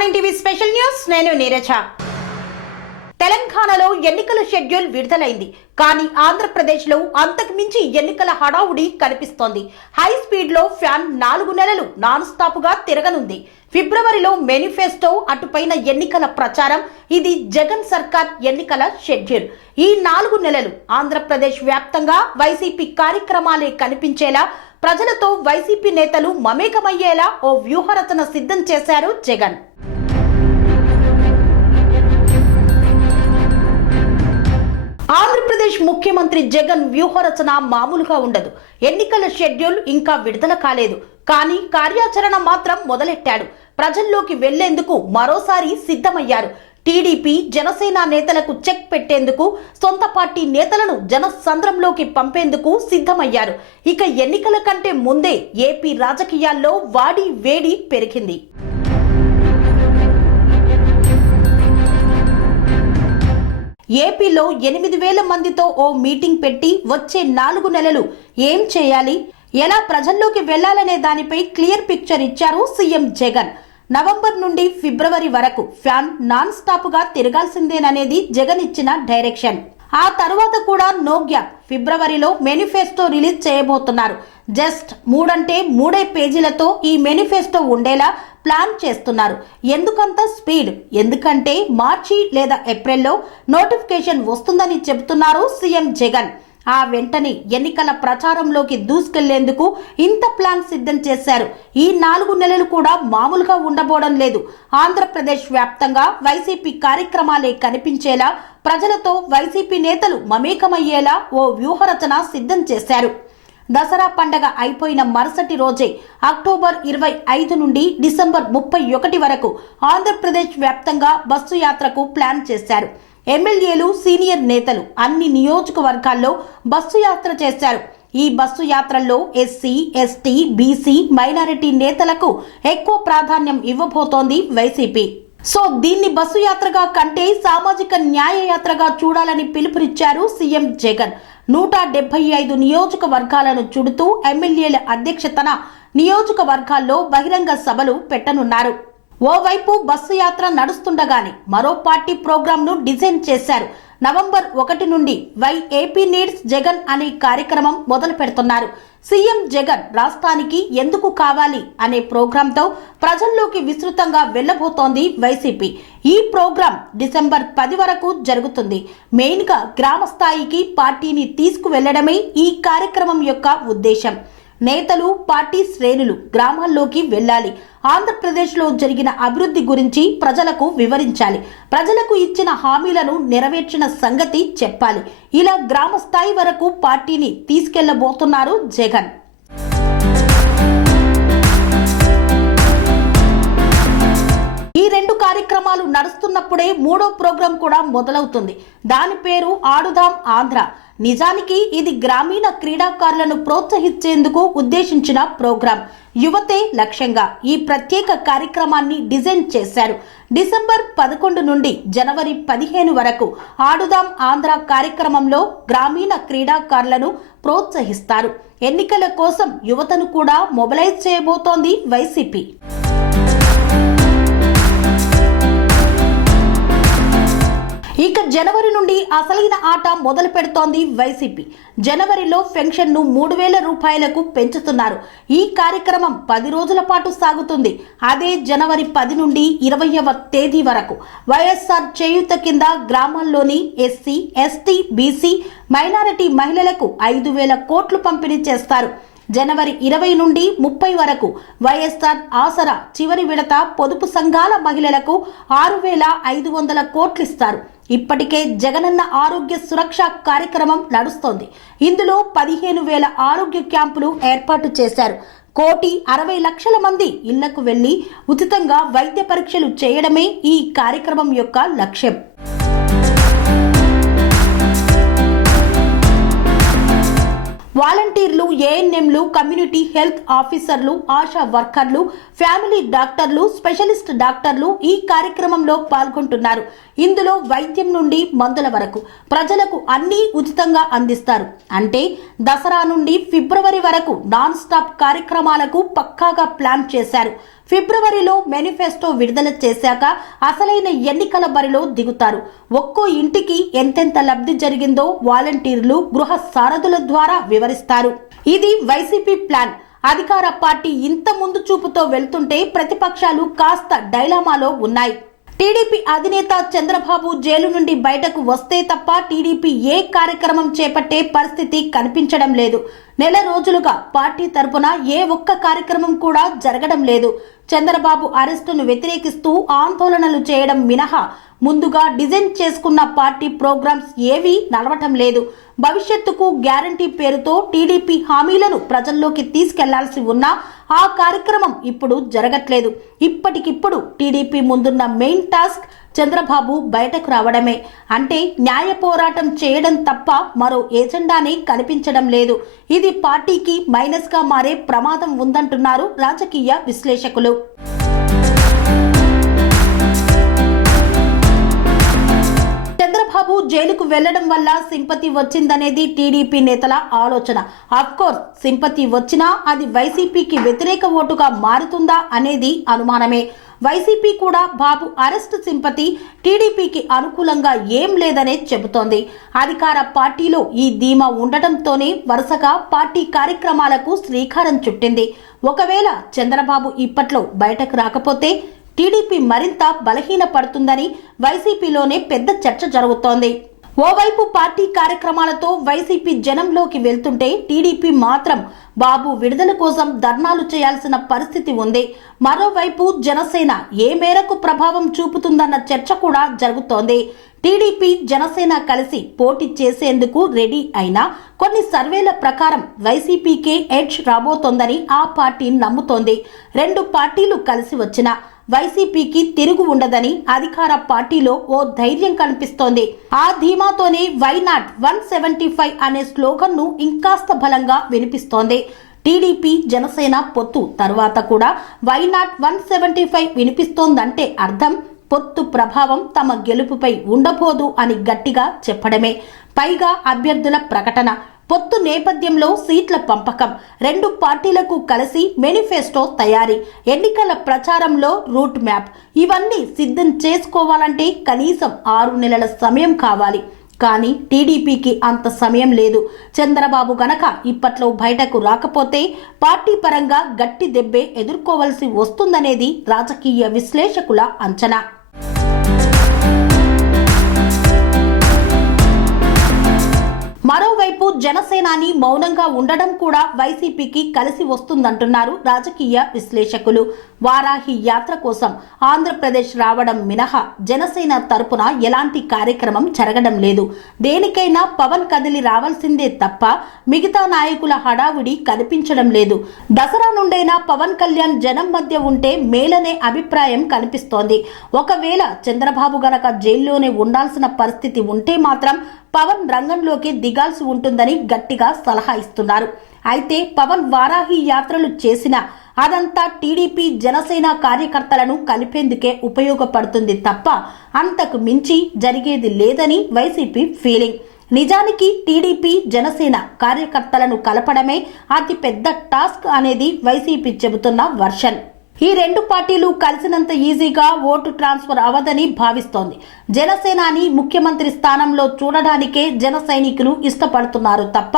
R9 TV special news నేను నీరజ. తెలంగాణలో ఎన్నికల షెడ్యూల్ విడుదలైంది. కానీ ఆంధ్రప్రదేశ్లో అంతకు మించి ఎన్నికల హడావుడి కనిపిస్తోంది. హై స్పీడ్ లో ఫ్యాన్ 4 నెలలు నాన్ స్టాప్ గా తిరగనుంది. ఫిబ్రవరిలో మేనిఫెస్టో, అటుపైన ఎన్నికల ప్రచారం. ఇది జగన్ సర్కార్ ఎన్నికల షెడ్యూల్. ఈ 4 నెలలు ఆంధ్రప్రదేశ్ వ్యాప్తంగా వైసీపీ కార్యక్రమాలే కనిపించేలా, ప్రజలతో వైసీపీ నేతలు మమేకమయ్యేలా ఓ వ్యూహరచన సిద్ధం చేశారు జగన్. ఆంధ్రప్రదేశ్ ముఖ్యమంత్రి జగన్ వ్యూహరచన మామూలుగా ఉండదు. ఎన్నికల షెడ్యూల్ ఇంకా విడుదల కాలేదు, కానీ కార్యాచరణ మాత్రం మొదలెట్టాడు. ప్రజల్లోకి వెళ్లేందుకు మరోసారి సిద్ధమయ్యారు. టీడీపీ, జనసేన నేతలకు చెక్ పెట్టేందుకు, సొంత పార్టీ నేతలను జనసంద్రంలోకి పంపేందుకు సిద్ధమయ్యారు. ఇక ఎన్నికల కంటే ముందే ఏపీ రాజకీయాల్లో వాడి వేడి పెరిగింది. ఏపీలో 8,000 మందితో ఓ మీటింగ్ పెట్టి వచ్చే 4 నెలలు ఏం చేయాలి, ఎలా ప్రజల్లోకి వెళ్లాలనే దానిపై క్లియర్ పిక్చర్ ఇచ్చారు సీఎం జగన్. నవంబర్ నుండి ఫిబ్రవరి వరకు ఫ్యాన్ నాన్ స్టాప్ గా తిరగాల్సిందేననేది జగన్ ఇచ్చిన డైరెక్షన్. ఆ తర్వాత కూడా నో గ్యాప్. ఫిబ్రవరిలో మేనిఫెస్టో రిలీజ్ చేయబోతున్నారు. జస్ట్ 3 పేజీలతో ఈ మేనిఫెస్టో ఉండేలా ప్లాన్ చేస్తున్నారు. ఎందుకంత స్పీడ్? ఎందుకంటే మార్చి లేదా ఏప్రిల్లో నోటిఫికేషన్ వస్తుందని చెబుతున్నారు సీఎం జగన్. ఆ వెంటనే ఎన్నికల ప్రచారంలోకి దూసుకెళ్లేందుకు ఇంత ప్లాన్ సిద్ధం చేశారు. ఈ 4 నెలలు కూడా మామూలుగా ఉండబోవడం లేదు. ఆంధ్రప్రదేశ్ వ్యాప్తంగా వైసీపీ కార్యక్రమాలే కనిపించేలా, ప్రజలతో వైసీపీ నేతలు మమేకమయ్యేలా ఓ వ్యూహరచన సిద్ధం చేశారు. దసరా పండగ అయిపోయిన మరుసటి రోజే అక్టోబర్ 25 నుండి డిసెంబర్ 31 వరకు ఆంధ్రప్రదేశ్ వ్యాప్తంగా బస్సు యాత్రకు ప్లాన్ చేశారు. ఎమ్మెల్యేలు, సీనియర్ నేతలు అన్ని నియోజకవర్గాల్లో బస్సు యాత్ర చేశారు. ఈ బస్సు యాత్రల్లో ఎస్సీ, ఎస్టీ, బీసీ, మైనారిటీ నేతలకు ఎక్కువ ప్రాధాన్యం ఇవ్వబోతోంది వైసీపీ. సో దీన్ని బస్సు యాత్రగా కంటే సామాజిక న్యాయ యాత్రగా చూడాలని పిలుపునిచ్చారు సీఎం జగన్. 175 నియోజకవర్గాలను చుడుతూ ఎమ్మెల్యేల అధ్యక్షతన నియోజకవర్గాల్లో బహిరంగ సభలు పెట్టనున్నారు. ఓవైపు బస్సు యాత్ర నడుస్తుండగానే మరో పార్టీ ప్రోగ్రామ్ ను డిజైన్ చేశారు. నవంబర్ 1 నుండి వై ఏపీ నీడ్స్ జగన్ అనే కార్యక్రమం మొదలు పెడుతున్నారు. సీఎం జగన్ రాష్ట్రానికి ఎందుకు కావాలి అనే ప్రోగ్రాంతో ప్రజల్లోకి విస్తృతంగా వెళ్లబోతోంది వైసీపీ. ఈ ప్రోగ్రాం డిసెంబర్ 10 వరకు జరుగుతుంది. మెయిన్ గా గ్రామ స్థాయికి పార్టీని తీసుకువెళ్లడమే ఈ కార్యక్రమం యొక్క ఉద్దేశం. నేతలు, పార్టీ శ్రేణులు గ్రామాల్లోకి వెళ్లాలి. ఆంధ్రప్రదేశ్లో జరిగిన అభివృద్ధి గురించి ప్రజలకు వివరించాలి. ప్రజలకు ఇచ్చిన హామీలను నెరవేర్చిన సంగతి చెప్పాలి. ఇలా గ్రామ స్థాయి వరకు పార్టీని తీసుకెళ్లబోతున్నారు జగన్. ఈ 2 కార్యక్రమాలు నడుస్తున్నప్పుడే 3వ ప్రోగ్రాం కూడా మొదలవుతుంది. దాని పేరు ఆడుదాం ఆంధ్ర. నిజానికి ఇది గ్రామీణ క్రీడాకారులను ప్రోత్సహించేందుకు ఉద్దేశించిన ప్రోగ్రాం. యువతే లక్ష్యంగా ఈ ప్రత్యేక కార్యక్రమాన్ని డిజైన్ చేశారు. డిసెంబర్ 11 నుండి జనవరి 15 వరకు ఆడుదాం ఆంధ్ర కార్యక్రమంలో గ్రామీణ క్రీడాకారులను ప్రోత్సహిస్తారు. ఎన్నికల కోసం యువతను కూడా మొబిలైజ్ చేయబోతోంది వైసీపీ. ఇక జనవరి నుండి అసలైన ఆట మొదలు పెడుతోంది వైసీపీ. జనవరిలో పెన్షన్ ను 3,000 రూపాయలకు పెంచుతున్నారు. ఈ కార్యక్రమం 10 రోజుల పాటు సాగుతుంది. అదే జనవరి 10 నుండి 20వ తేదీ వరకు వైఎస్ఆర్ చేయూత కింద గ్రామాల్లోని ఎస్సీ, ఎస్టీ, బీసీ, మైనారిటీ మహిళలకు 5,000 కోట్లు పంపిణీ చేస్తారు. జనవరి 20 నుండి 30 వరకు వైఎస్ఆర్ ఆసరా చివరి విడత పొదుపు సంఘాల మహిళలకు 6,500 కోట్లు ఇస్తారు. ఇప్పటికే జగనన్న ఆరోగ్య సురక్ష కార్యక్రమం నడుస్తోంది. ఇందులో 15,000 ఆరోగ్య క్యాంపులు ఏర్పాటు చేశారు. 1,60,00,000 మంది ఇళ్లకు వెళ్లి ఉచితంగా వైద్య పరీక్షలు చేయడమే ఈ కార్యక్రమం యొక్క లక్ష్యం. వాలంటీర్లు, ఏఎన్ఎంలు, కమ్యూనిటీ హెల్త్ ఆఫీసర్లు, ఆశా వర్కర్లు, ఫ్యామిలీ డాక్టర్లు, స్పెషలిస్ట్ డాక్టర్లు ఈ కార్యక్రమంలో పాల్గొంటున్నారు. ఇందులో వైద్యం నుండి మందుల వరకు ప్రజలకు అన్నీ ఉచితంగా అందిస్తారు. అంటే దసరా నుండి ఫిబ్రవరి వరకు నాన్ స్టాప్ కార్యక్రమాలకు పక్కాగా ప్లాన్ చేశారు. ఫిబ్రవరిలో మేనిఫెస్టో విడుదల చేశాక అసలైన ఎన్నికల బరిలో దిగుతారు. ఒక్కో ఇంటికి ఎంతెంత లబ్ధి జరిగిందో వాలంటీర్లు, గృహ సారథుల ద్వారా వివరిస్తారు. ఇది వైసీపీ ప్లాన్. అధికార పార్టీ ఇంత ముందు చూపుతో వెళ్తుంటే ప్రతిపక్షాలు కాస్త డైలామాలో ఉన్నాయి. టీడీపీ అధినేత చంద్రబాబు జైలు నుండి బయటకు వస్తే తప్ప టీడీపీ ఏ కార్యక్రమం చేపట్టే పరిస్థితి కనిపించడం లేదు. నెల రోజులుగా పార్టీ తరపున ఏ ఒక్క కార్యక్రమం కూడా జరగడం లేదు. చంద్రబాబు అరెస్టును వ్యతిరేకిస్తూ ఆందోళనలు చేయడం మినహా ముందుగా డిజైన్ చేసుకున్న పార్టీ ప్రోగ్రామ్స్ ఏవీ నడవటం లేదు. భవిష్యత్తుకు గ్యారంటీ పేరుతో టీడీపీ హామీలను ప్రజల్లోకి తీసుకెళ్లాల్సి ఉన్నా ఆ కార్యక్రమం ఇప్పుడు జరగట్లేదు. ఇప్పటికిప్పుడు టీడీపీ ముందున్న మెయిన్ టాస్క్ చంద్రబాబు బయటకు రావడమే. అంటే న్యాయ పోరాటం చేయడం తప్ప మరో ఎజెండానే కనిపించడం లేదు. ఇది పార్టీకి మైనస్ గా మారే ప్రమాదం ఉందంటున్నారు రాజకీయ విశ్లేషకులు. చంద్రబాబు జైలుకు వెళ్లడం వల్ల సింపతి వచ్చిందనేది టీడీపీ నేతల ఆలోచన. అఫ్కోర్స్ సింపతి వచ్చినా అది వైసీపీకి వ్యతిరేక ఓటుగా మారుతుందా అనేది అనుమానమే. వైసీపీ కూడా బాబు అరెస్ట్ సింపతి టీడీపీకి అనుకూలంగా ఏం లేదనే చెబుతోంది. అధికార పార్టీలో ఈ ధీమా ఉండటంతోనే వరుసగా పార్టీ కార్యక్రమాలకు శ్రీకారం చుట్టింది. ఒకవేళ చంద్రబాబు ఇప్పట్లో బయటకు రాకపోతే టీడీపీ మరింత బలహీన పడుతుందని వైసీపీలోనే పెద్ద చర్చ జరుగుతోంది. ఓవైపు పార్టీ కార్యక్రమాలతో వైసీపీ జనంలోకి వెళ్తుంటే టీడీపీ మాత్రం బాబు విడుదల కోసం ధర్నాలు చేయాల్సిన పరిస్థితి ఉంది. మరోవైపు జనసేన ఏ మేరకు ప్రభావం చూపుతుందన్న చర్చ కూడా జరుగుతోంది. టీడీపీ, జనసేన కలిసి పోటీ చేసేందుకు రెడీ అయినా కొన్ని సర్వేల ప్రకారం వైసీపీకే ఎడ్జ్ రాబోతోందని ఆ పార్టీ నమ్ముతోంది. రెండు పార్టీలు కలిసి వచ్చినా వైసీపీకి తిరుగు ఉండదని అధికార పార్టీలో ఓ ధైర్యం కనిపిస్తోంది. ఆ ధీమాతోనే వై నాట్ 175 అనే స్లోగన్ ను ఇంకాస్త బలంగా వినిపిస్తోంది. టీడీపీ, జనసేన పొత్తు తర్వాత కూడా వై నాట్ 175 వినిపిస్తోందంటే అర్థం పొత్తు ప్రభావం తమ గెలుపుపై ఉండబోదు అని గట్టిగా చెప్పడమే. పైగా అభ్యర్థుల ప్రకటన, పొత్తు నేపథ్యంలో సీట్ల పంపకం, రెండు పార్టీలకు కలిసి మేనిఫెస్టో తయారీ, ఎన్నికల ప్రచారంలో రూట్ మ్యాప్ ఇవన్నీ సిద్ధం చేసుకోవాలంటే కనీసం 6 నెలల సమయం కావాలి. కానీ టీడీపీకి అంత సమయం లేదు. చంద్రబాబు గనక ఇప్పట్లో బయటకు రాకపోతే పార్టీ పరంగా గట్టి దెబ్బే ఎదుర్కోవలసి వస్తుందనేది రాజకీయ విశ్లేషకుల అంచనా. మరోవైపు జనసేనాని మౌనంగా ఉండడం కూడా వైసీపీకి కలిసి వస్తుందంటున్నారు రాజకీయ విశ్లేషకులు. వారాహి యాత్ర కోసం ఆంధ్రప్రదేశ్ రావడం మినహా జనసేన తరపున ఎలాంటి కార్యక్రమం జరగడం లేదు. దేనికైనా పవన్ కదిలి రావాల్సిందే తప్ప మిగతా నాయకుల హడావుడి కనిపించడం లేదు. దసరా నుండైనా పవన్ కళ్యాణ్ జనం మధ్య ఉంటే మేలనే అభిప్రాయం కనిపిస్తోంది. ఒకవేళ చంద్రబాబు గనక జైల్లోనే ఉండాల్సిన పరిస్థితి ఉంటే మాత్రం పవన్ రంగంలోకి దిగాల్సి ఉంటుందని గట్టిగా సలహా ఇస్తున్నారు. అయితే పవన్ వారాహి యాత్రలు చేసినా అదంతా టీడీపీ, జనసేన కార్యకర్తలను కలిపేందుకే ఉపయోగపడుతుంది తప్ప అంతకు మించి జరిగేది లేదని వైసీపీ ఫీలింగ్. నిజానికి టీడీపీ, జనసేన కార్యకర్తలను కలపడమే అతి పెద్ద టాస్క్ అనేది వైసీపీ చెబుతున్న వర్షన్. ఈ రెండు పార్టీలు కలిసినంత ఈజీగా ఓటు ట్రాన్స్ఫర్ అవ్వదని భావిస్తోంది. జనసేనాని ముఖ్యమంత్రి స్థానంలో చూడడానికే జన సైనికులు ఇష్టపడుతున్నారు తప్ప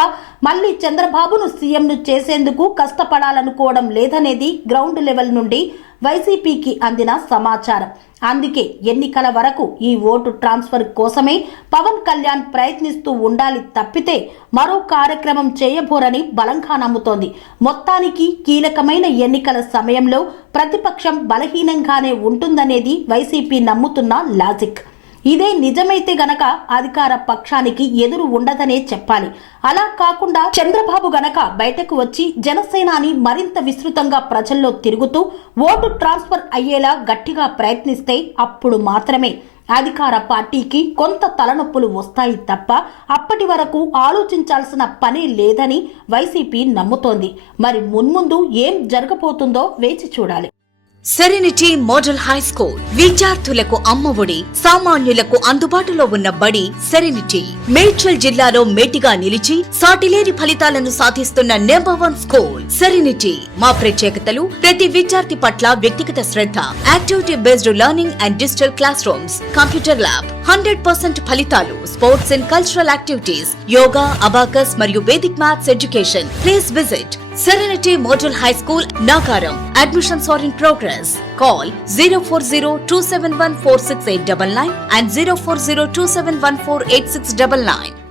మళ్లీ చంద్రబాబును సీఎంను చేసేందుకు కష్టపడాలనుకోవడం లేదనేది గ్రౌండ్ లెవెల్ నుండి వైసీపీకి అందిన సమాచారం. అందుకే ఎన్నికల వరకు ఈ ఓటు ట్రాన్స్ఫర్ కోసమే పవన్ కళ్యాణ్ ప్రయత్నిస్తూ ఉండాలి తప్పితే మరో కార్యక్రమం చేయబోరని బలంగా నమ్ముతోంది. మొత్తానికి కీలకమైన ఎన్నికల సమయంలో ప్రతిపక్షం బలహీనంగానే ఉంటుందనేది వైసీపీ నమ్ముతున్న లాజిక్. ఇదే నిజమైతే గనక అధికార పక్షానికి ఎదురు ఉండదనే చెప్పాలి. అలా కాకుండా చంద్రబాబు గనక బయటకు వచ్చి జనసేనాని మరింత విస్తృతంగా ప్రజల్లో తిరుగుతూ ఓటు ట్రాన్స్ఫర్ అయ్యేలా గట్టిగా ప్రయత్నిస్తే అప్పుడు మాత్రమే అధికార పార్టీకి కొంత తలనొప్పులు వస్తాయి తప్ప అప్పటి వరకు ఆలోచించాల్సిన పని లేదని వైసీపీ నమ్ముతోంది. మరి మున్ముందు ఏం జరగబోతుందో వేచి చూడాలి. సెరెనిటీ మోడల్ హై స్కూల్ విద్యార్థులకు అమ్మఒడి, సామాన్యులకు అందుబాటులో ఉన్న బడి సెరెనిటీ. మేడ్చల్ జిల్లాలో మేటిగా నిలిచి సాటిలేని ఫలితాలను సాధిస్తున్న నంబర్ 1 స్కూల్ సెరెనిటీ. మా ప్రత్యేకతలు ప్రతి విద్యార్థి పట్ల వ్యక్తిగత శ్రద్ధ, activity based learning and digital classrooms, computer lab, 100% ఫలితాలు, sports and cultural activities, yoga, abacus మరియు Vedic maths education. Please visit Serenity Model High School, Nagaram. Admissions are in progress. Call 040-271-46899 and 040-271-48699.